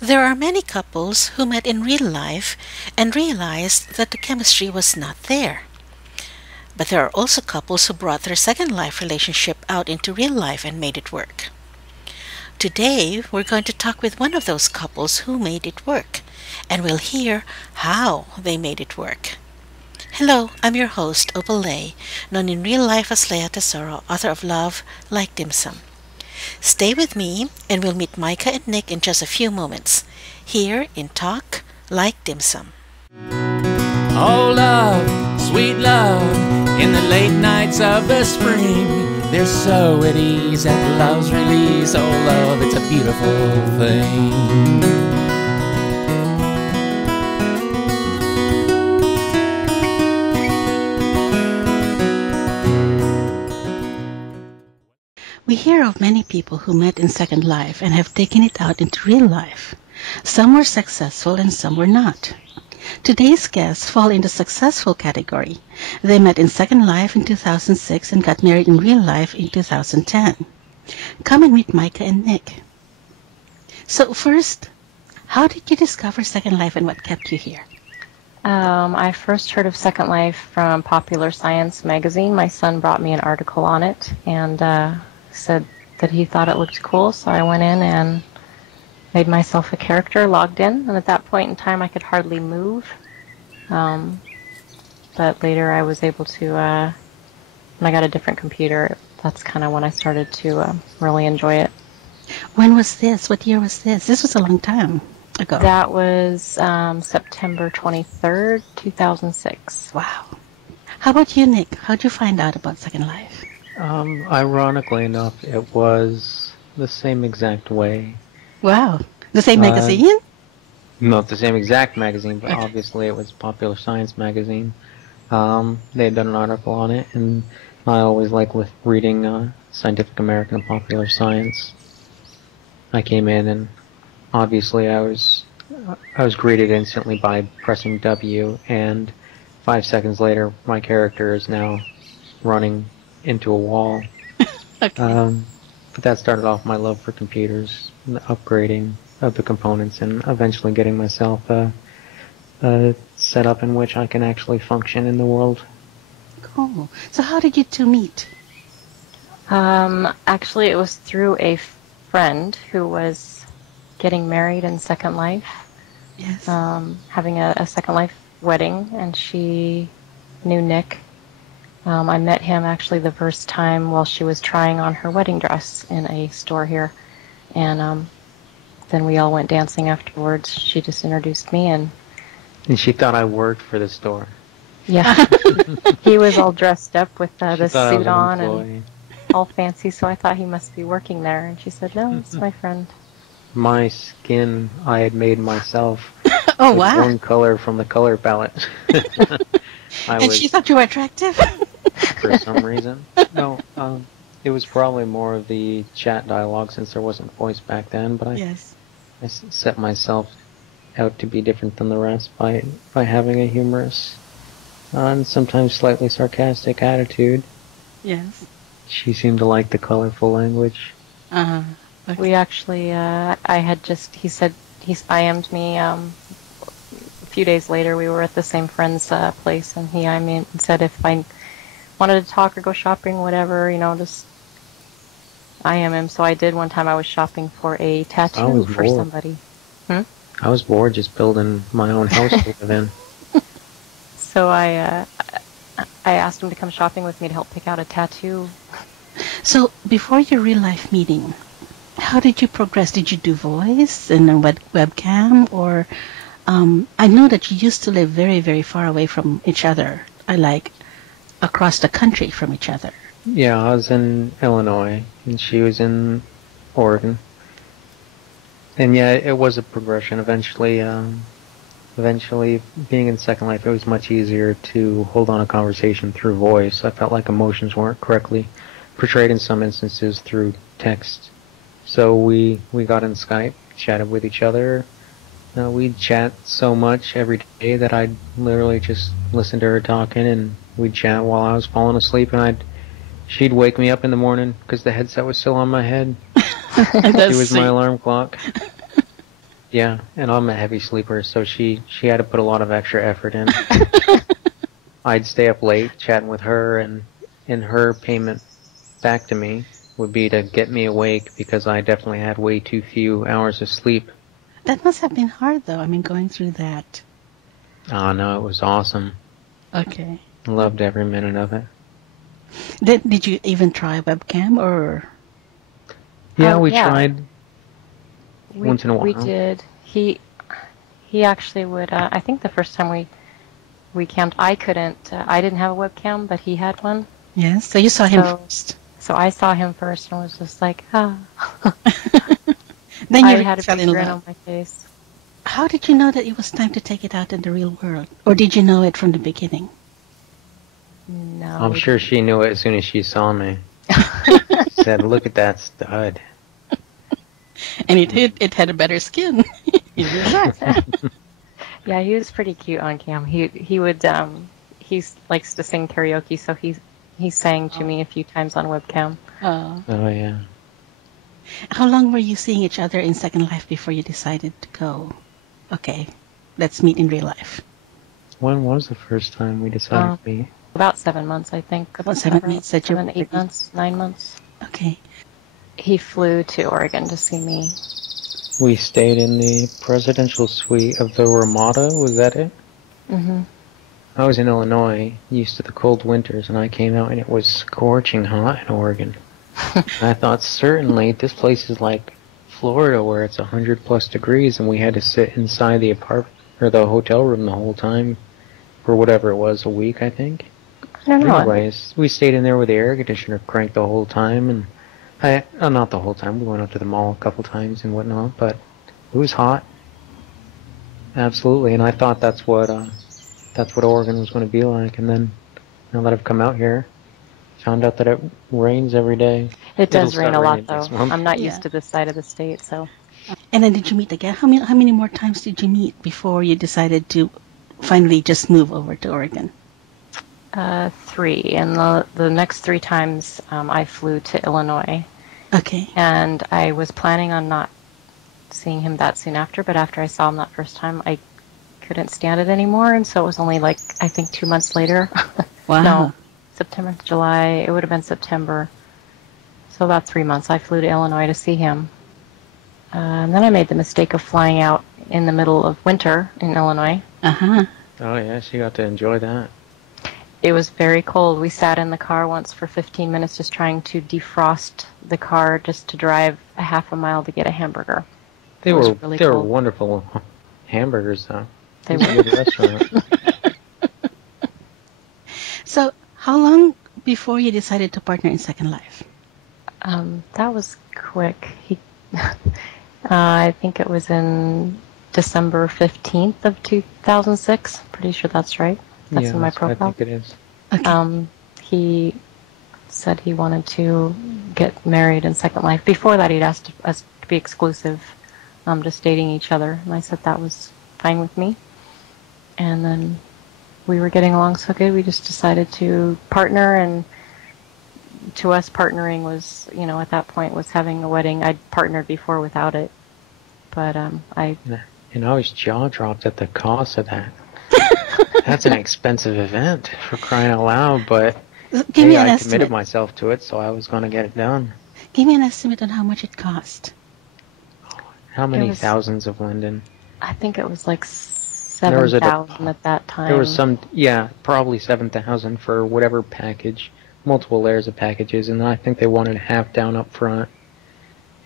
There are many couples who met in real life and realized that the chemistry was not there. But there are also couples who brought their second life relationship out into real life and made it work. Today, we're going to talk with one of those couples who made it work, and we'll hear how they made it work. Hello, I'm your host, Opal Lei, known in real life as Lea Tesoro, author of Love Like Dim Sum. Stay with me, and we'll meet Micah and Nick in just a few moments, here in Talk Like Dim Sum. Oh, love, sweet love, in the late nights of the spring, they're so at ease at love's release. Oh, love, it's a beautiful thing. We hear of many people who met in Second Life and have taken it out into real life. Some were successful and some were not. Today's guests fall in the successful category. They met in Second Life in 2006 and got married in real life in 2010. Come and meet Micah and Nick. So first, how did you discover Second Life and what kept you here? I first heard of Second Life from Popular Science magazine. My son brought me an article on it and said that he thought it looked cool, so I went in and made myself a character, logged in, and at that point in time I could hardly move. But later I was able to, when I got a different computer, that's kind of when I started to really enjoy it. When was this? What year was this? This was a long time ago. That was September 23rd, 2006. Wow. How about you, Nick? How'd you find out about Second Life? Ironically enough, it was the same exact way. Wow. The same magazine? Not the same exact magazine, but obviously it was Popular Science magazine. They had done an article on it, and I always like with reading Scientific American and Popular Science. I came in, and obviously I was greeted instantly by pressing W, and 5 seconds later, my character is now running into a wall. Okay. But that started off my love for computers, and the upgrading of the components, and eventually getting myself a setup in which I can actually function in the world. Cool. So how did you two meet? Actually, it was through a friend who was getting married in Second Life. Yes. Having a Second Life wedding, and she knew Nick. I met him actually the first time while she was trying on her wedding dress in a store here. And then we all went dancing afterwards. She just introduced me, and she thought I worked for the store. Yeah. He was all dressed up with the thought I was suit an on employee. and all fancy, so I thought he must be working there. And she said, no, it's my friend. My skin I had made myself. Oh, with wow. one color from the color palette. And she thought you were attractive? For some reason. No, it was probably more of the chat dialogue since there wasn't voice back then, but Yes. I set myself out to be different than the rest by having a humorous and sometimes slightly sarcastic attitude. Yes. She seemed to like the colorful language. Uh-huh. Okay. We actually, he said, he IM'd me, a few days later. We were at the same friend's place, and he IM'd me and said if I wanted to talk or go shopping, whatever, just IM him. So I did one time. I was shopping for a tattoo for bored. somebody. I was bored just building my own house to live in. So I asked him to come shopping with me to help pick out a tattoo. So before your real life meeting, how did you progress? Did you do voice and a webcam? Or I know that you used to live very, very far away from each other. Across the country from each other. Yeah, I was in Illinois, and she was in Oregon. And yeah, it was a progression. Eventually, being in Second Life, it was much easier to hold on a conversation through voice. I felt like emotions weren't correctly portrayed in some instances through text. So we got in Skype, chatted with each other. We'd chat so much every day that I'd literally just listen to her talking, and we'd chat while I was falling asleep, and she'd wake me up in the morning because the headset was still on my head. She was my alarm clock. Yeah, and I'm a heavy sleeper, so she had to put a lot of extra effort in. I'd stay up late chatting with her, and her payment back to me would be to get me awake because I definitely had way too few hours of sleep. That must have been hard, though. I mean, going through that. Oh no, it was awesome. Okay. Loved every minute of it. Did you even try webcam or? Yeah, we yeah. tried once in a while. We did. He actually would. I think the first time we camped, I couldn't. I didn't have a webcam, but he had one. Yes. So you saw him first. So I saw him first and was just like, ah. Then I you had a fell big in grin love. on my face. How did you know that it was time to take it out in the real world, or did you know it from the beginning? No. I'm sure she knew it as soon as she saw me. She said, "Look at that stud." And it had a better skin. Yeah, he was pretty cute on cam. He would he likes to sing karaoke, so he sang to me a few times on webcam. Oh. Oh yeah. How long were you seeing each other in Second Life before you decided to go, okay, let's meet in real life? When was the first time we decided to meet? About 7 months, I think. About 7 months that you 7, 8 months, 9 months. Okay. He flew to Oregon to see me. We stayed in the presidential suite of the Ramada, was that it? Mm-hmm. I was in Illinois, used to the cold winters, and I came out and it was scorching hot in Oregon. I thought, certainly, this place is like Florida where it's 100+ degrees, and we had to sit inside the apartment or the hotel room the whole time for whatever it was, a week, I think. I don't know. Anyways, we stayed in there with the air conditioner cranked the whole time, and not the whole time. We went up to the mall a couple times and whatnot, but it was hot. Absolutely, and I thought that's what Oregon was going to be like. And then, now that I've come out here, found out that it rains every day. It does rain a lot, though. next month. I'm not Yeah. used to this side of the state, so. And then did you meet again? How many more times did you meet before you decided to finally just move over to Oregon? 3, and the next 3 times I flew to Illinois. Okay. And I was planning on not seeing him that soon after, but after I saw him that first time, I couldn't stand it anymore, and so it was only like, I think 2 months later. Wow. No, September, July, it would have been September. So about 3 months I flew to Illinois to see him. And then I made the mistake of flying out in the middle of winter in Illinois. Uh-huh. Oh yeah, she got to enjoy that. It was very cold. We sat in the car once for 15 minutes just trying to defrost the car just to drive a half a mile to get a hamburger. They It was were really they were cold. wonderful hamburgers, though. They It was a were. good restaurant. So how long before you decided to partner in Second Life? That was quick. I think it was in December 15th of 2006. Pretty sure that's right. That's Yeah, in my that's what I profile. think it is. Okay. He said he wanted to get married in Second Life. Before that, he'd asked us to be exclusive, just dating each other. And I said that was fine with me. And then we were getting along so good, we just decided to partner. And to us, partnering was, at that point, was having a wedding. I'd partnered before without it. But And I was jaw dropped at the cost of that. That's an expensive event, for crying out loud, but Give me an I estimate. committed myself to it, so I was going to get it done. Give me an estimate on how much it cost. How many was- thousands of Linden? I think it was like There was a 7,000 at that time. There was probably 7,000 for whatever package, multiple layers of packages, and I think they wanted half down up front.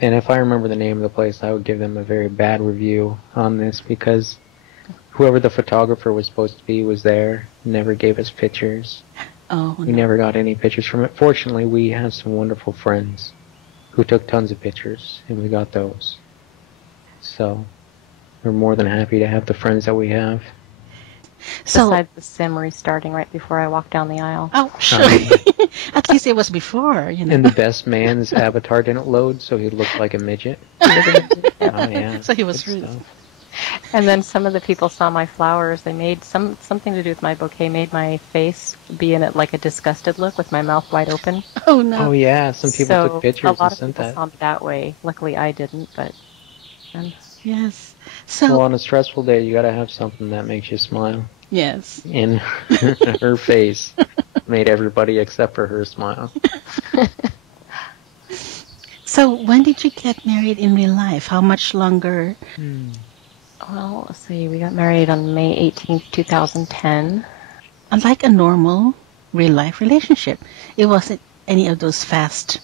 And if I remember the name of the place, I would give them a very bad review on this because whoever the photographer was supposed to be was there, never gave us pictures. Oh, We no. never got any pictures from it. Fortunately, we have some wonderful friends who took tons of pictures, and we got those. So we're more than happy to have the friends that we have. So, Besides the sim restarting right before I walked down the aisle. oh, sure. At least it was before, And the best man's avatar didn't load, so he looked like a midget. Oh, yeah. So he was Good rude. stuff. And then some of the people saw my flowers. They made something to do with my bouquet, made my face be in it like a disgusted look with my mouth wide open. Oh, no. Oh yeah, some people So took pictures a lot and of sent people that. saw me that way. Luckily I didn't, but Yes. Well, So, on a stressful day, you gotta have something that makes you smile. yes. And her face made everybody except for her smile. So, when did you get married in real life? How much longer? Well, let's see. We got married on May 18th, 2010. Unlike a normal real life relationship, it wasn't any of those fast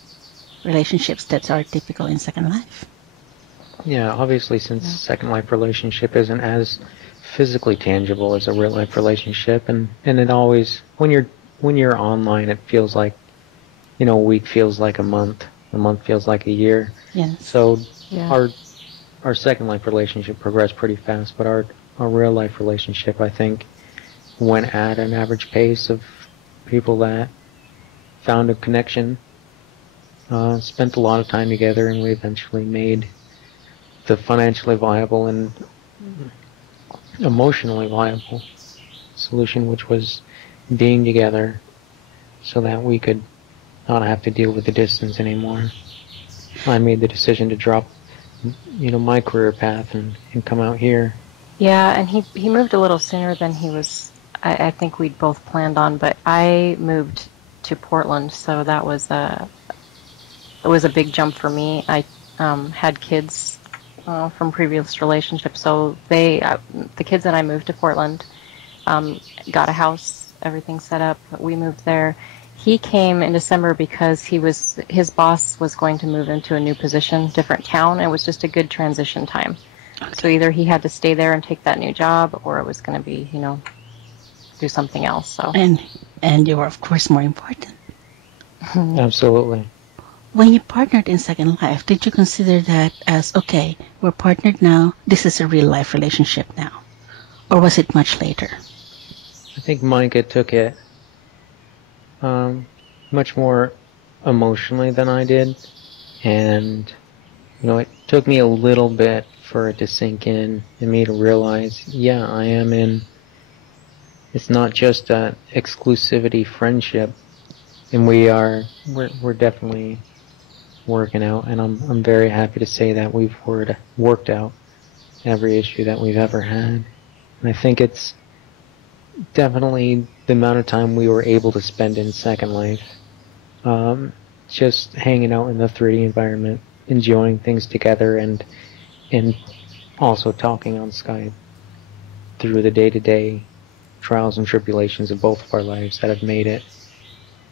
relationships that are typical in Second Life. Yeah, obviously, since Second Life relationship isn't as physically tangible as a real life relationship, and it always when you're online, it feels like a week feels like a month feels like a year. Yes. So Yeah. our Second Life relationship progressed pretty fast, but our real life relationship, I think, went at an average pace of people that found a connection, spent a lot of time together, and we eventually made the financially viable and emotionally viable solution, which was being together so that we could not have to deal with the distance anymore. I made the decision to drop, my career path and come out here. Yeah, and he moved a little sooner than he was, I think we'd both planned on, but I moved to Portland, so that was it was a big jump for me. I had kids from previous relationships, so the kids and I moved to Portland, got a house, everything set up. We moved there. He came in December because his boss was going to move into a new position, different town. It was just a good transition time. Okay. So either he had to stay there and take that new job, or it was going to be, do something else. So And you were, of course, more important. Absolutely. When you partnered in Second Life, did you consider that as, okay, we're partnered now, this is a real life relationship now? Or was it much later? I think Micah took it much more emotionally than I did, and it took me a little bit for it to sink in and me to realize, yeah, I am in. It's not just an exclusivity friendship, and we're definitely working out, and I'm very happy to say that we've worked out every issue that we've ever had, and I think it's definitely the amount of time we were able to spend in Second Life, just hanging out in the 3D environment, enjoying things together, and also talking on Skype through the day-to-day trials and tribulations of both of our lives that have made it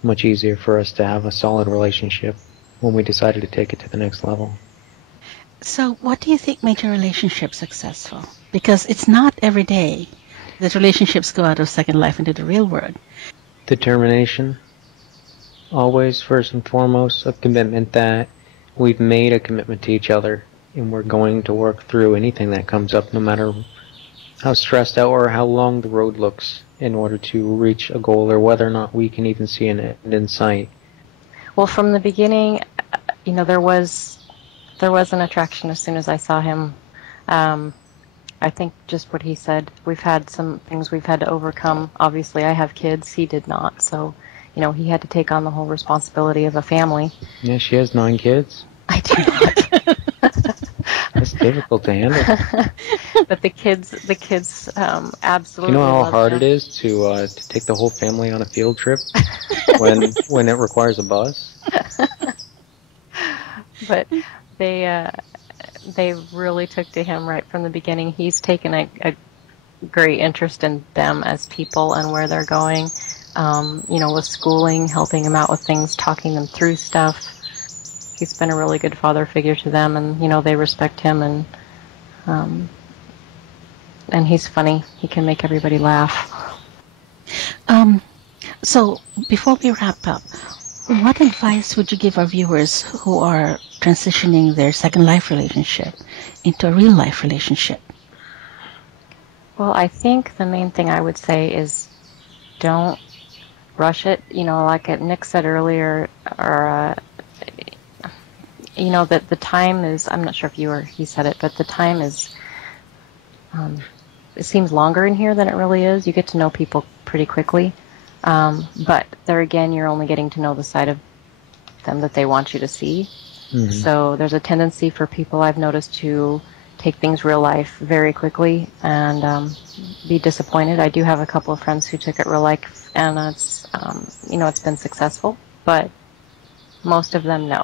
much easier for us to have a solid relationship when we decided to take it to the next level. So what do you think made your relationship successful? Because it's not every day that relationships go out of Second Life into the real world. Determination. Always, first and foremost, a commitment that we've made a commitment to each other, and we're going to work through anything that comes up, no matter how stressed out or how long the road looks, in order to reach a goal, or whether or not we can even see an end in sight. Well, from the beginning, there was an attraction as soon as I saw him. I think just what he said. We've had some things we've had to overcome. Obviously, I have kids. He did not. So, he had to take on the whole responsibility of a family. Yeah, she has 9 kids. I do not. That's difficult to handle. But the kids, absolutely. You know how love hard him. it is to take the whole family on a field trip when it requires a bus? But they really took to him right from the beginning. He's taken a great interest in them as people and where they're going. With schooling, helping them out with things, talking them through stuff. He's been a really good father figure to them, and they respect him, and he's funny. He can make everybody laugh. So before we wrap up, what advice would you give our viewers who are transitioning their Second Life relationship into a real life relationship? Well, I think the main thing I would say is don't rush it. Like Nick said earlier, or that the time is, I'm not sure if you or he said it, but the time is, it seems longer in here than it really is. You get to know people pretty quickly. But there again, you're only getting to know the side of them that they want you to see. Mm-hmm. So there's a tendency for people I've noticed to take things real life very quickly and be disappointed. I do have a couple of friends who took it real life, and it's it's been successful, but most of them no.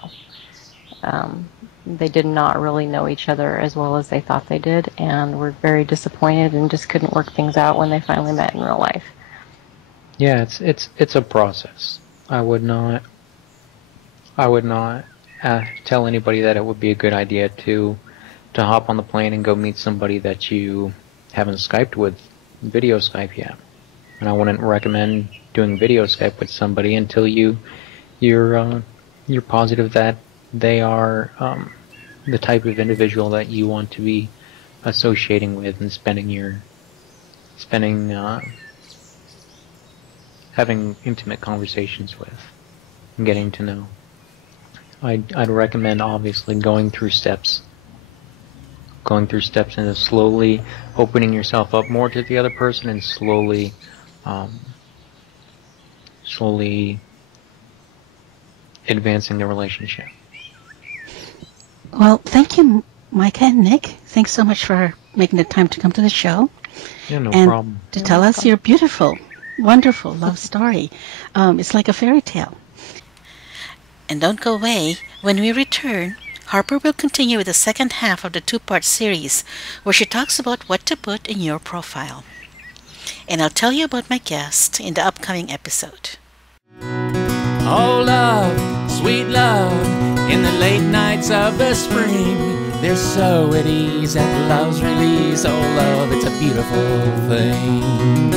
They did not really know each other as well as they thought they did, and were very disappointed and just couldn't work things out when they finally met in real life. Yeah, it's a process. I would not tell anybody that it would be a good idea to hop on the plane and go meet somebody that you haven't Skyped with, video Skype yet. And I wouldn't recommend doing video Skype with somebody until you're positive that they are the type of individual that you want to be associating with and having intimate conversations with and getting to know. I'd recommend obviously going through steps and slowly opening yourself up more to the other person, and slowly advancing the relationship. Well, thank you, Micah and Nick. Thanks so much for making the time to come to the show. Yeah, no and problem. To tell us your beautiful, wonderful love story. It's like a fairy tale. And don't go away. When we return, Harper will continue with the second half of the two-part series, where she talks about what to put in your profile. And I'll tell you about my guest in the upcoming episode. Oh, love, sweet love, in the late nights of the spring, they're so at ease at love's release. Oh, love, it's a beautiful thing.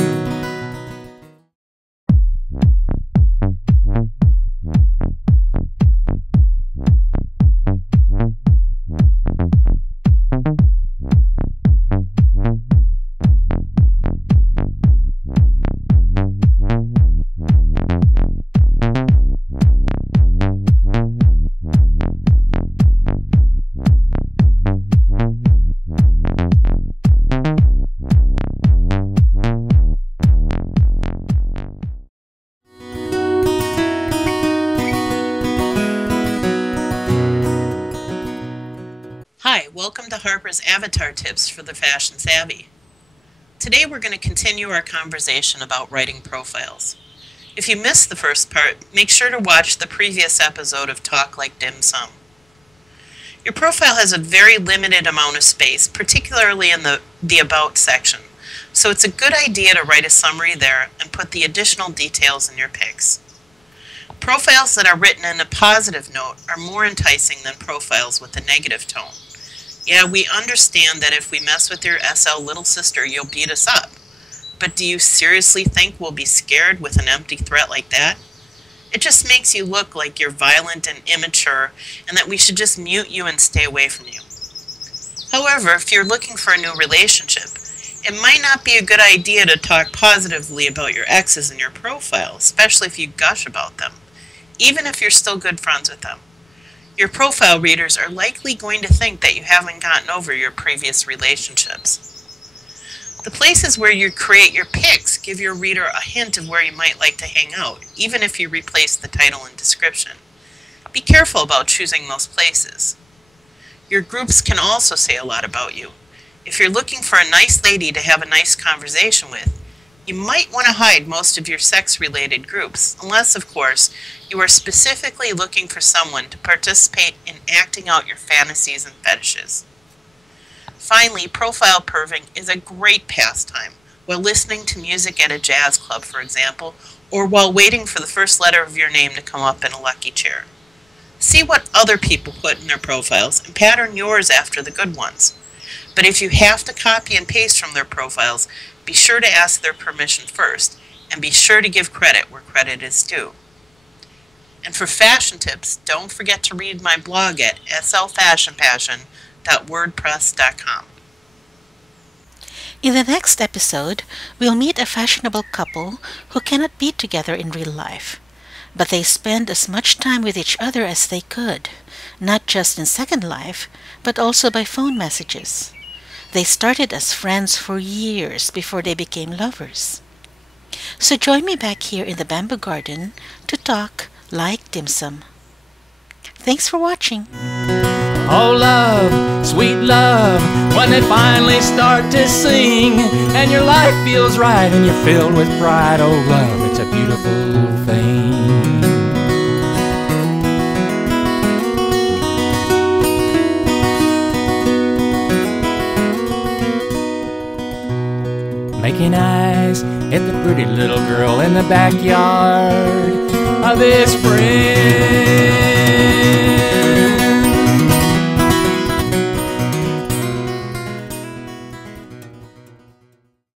Welcome to Harper's Avatar Tips for the Fashion Savvy. Today we're going to continue our conversation about writing profiles. If you missed the first part, make sure to watch the previous episode of Talk Like Dim Sum. Your profile has a very limited amount of space, particularly in the About section, so it's a good idea to write a summary there and put the additional details in your pics. Profiles that are written in a positive note are more enticing than profiles with a negative tone. Yeah, we understand that if we mess with your SL little sister, you'll beat us up. But do you seriously think we'll be scared with an empty threat like that? It just makes you look like you're violent and immature, and that we should just mute you and stay away from you. However, if you're looking for a new relationship, it might not be a good idea to talk positively about your exes in your profile, especially if you gush about them, even if you're still good friends with them. Your profile readers are likely going to think that you haven't gotten over your previous relationships. The places where you create your pics give your reader a hint of where you might like to hang out, even if you replace the title and description. Be careful about choosing those places. Your groups can also say a lot about you. If you're looking for a nice lady to have a nice conversation with, you might want to hide most of your sex-related groups, unless, of course, you are specifically looking for someone to participate in acting out your fantasies and fetishes. Finally, profile perving is a great pastime while listening to music at a jazz club, for example, or while waiting for the first letter of your name to come up in a lucky chair. See what other people put in their profiles and pattern yours after the good ones. But if you have to copy and paste from their profiles, be sure to ask their permission first, and be sure to give credit where credit is due. And for fashion tips, don't forget to read my blog at slfashionpassion.wordpress.com. In the next episode, we'll meet a fashionable couple who cannot be together in real life, but they spend as much time with each other as they could, not just in Second Life, but also by phone messages. They started as friends for years before they became lovers. So join me back here in the Bamboo Garden to talk like dim sum. Thanks for watching. Oh love, sweet love, when they finally start to sing and your life feels right and you're filled with pride. Oh love, it's a beautiful thing. Making eyes at the pretty little girl in the backyard of his friend.